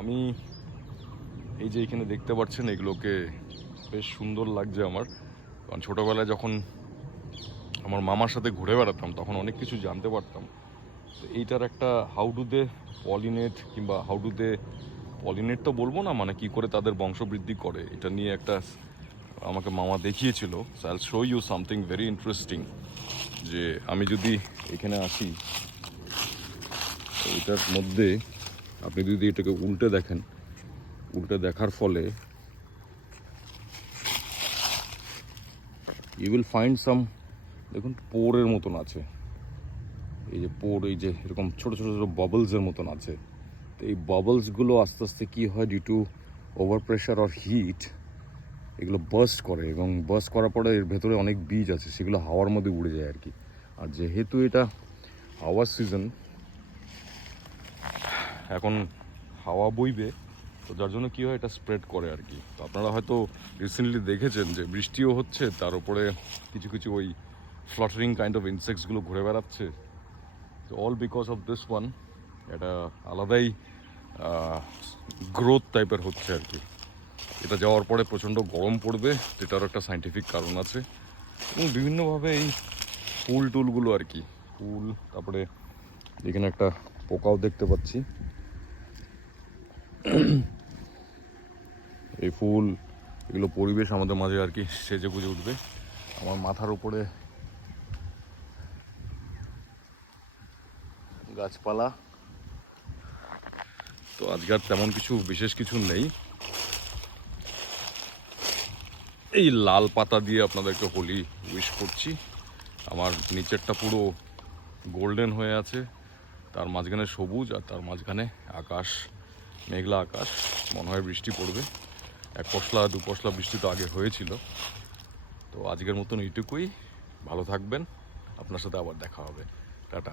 আমি এই যে এখানে দেখতে পাচ্ছেন এগুলোকে বেশ সুন্দর লাগছে আমার, কারণ ছোটোবেলায় যখন আমার মামার সাথে ঘুরে বেড়াতাম তখন অনেক কিছু জানতে পারতাম। তো এইটার একটা হাউ ডু দে পলিনেট, কিংবা হাউ ডু দে পলিনেট তো বলবো না, মানে কী করে তাদের বংশবৃদ্ধি করে, এটা নিয়ে একটা আমাকে মামা দেখিয়েছিল। So I'll show you something very interesting. যে আমি যদি এখানে আসি, এটার মধ্যে আপনি যদি এটাকে উল্টে দেখেন, উল্টে দেখার ফলে ইউ উইল ফাইন্ড সাম, দেখুন পোরের মতন আছে, এই যে পোর, এই যে এরকম ছোটো ছোটো ছোটো বাবলসের মতন আছে। তো এই বাবলসগুলো আস্তে আস্তে কী হয়, due to over pressure or heat এগুলো বার্স্ট করে, এবং বার্স্ট করার পরে এর ভেতরে অনেক বীজ আছে, সেগুলো হাওয়ার মধ্যে উড়ে যায় আর কি। আর যেহেতু এটা হাওয়ার সিজন, এখন হাওয়া বইবে, তো যার জন্য কী হয়, এটা স্প্রেড করে আর কি। তো আপনারা হয়তো রিসেন্টলি দেখেছেন যে বৃষ্টিও হচ্ছে, তার উপরে কিছু কিছু ওই ফ্লাটারিং কাইন্ড অফ ইনসেক্টসগুলো ঘুরে বেড়াচ্ছে। তো all because of this one, এটা আলাদাই গ্রোথ টাইপের হচ্ছে আর কি। এটা যাওয়ার পরে প্রচণ্ড গরম পড়বে, যেটার একটা সাইন্টিফিক কারণ আছে। এবং বিভিন্নভাবে এই ফুল টুলগুলো আর কি, ফুল, তারপরে এখানে একটা পোকাও দেখতে পাচ্ছি। এই ফুল, এগুলো পরিবেশ আমাদের মাঝে আর কি সেজে গুজে উঠবে। আমার মাথার উপরে গাছপালা। তো আজকে আর তেমন কিছু বিশেষ কিছু নেই, এই লাল পাতা দিয়ে আপনাদেরকে হোলি উইশ করছি। আমার নিচেরটা পুরো গোল্ডেন হয়ে আছে, তার মাঝখানে সবুজ, আর তার মাঝখানে আকাশ, মেঘলা আকাশ, মনে হয় বৃষ্টি পড়বে। এক পশলা দু পশলা বৃষ্টি তো আগে হয়েছিল। তো আজকের মতন এইটুকুই, ভালো থাকবেন, আপনার সাথে আবার দেখা হবে।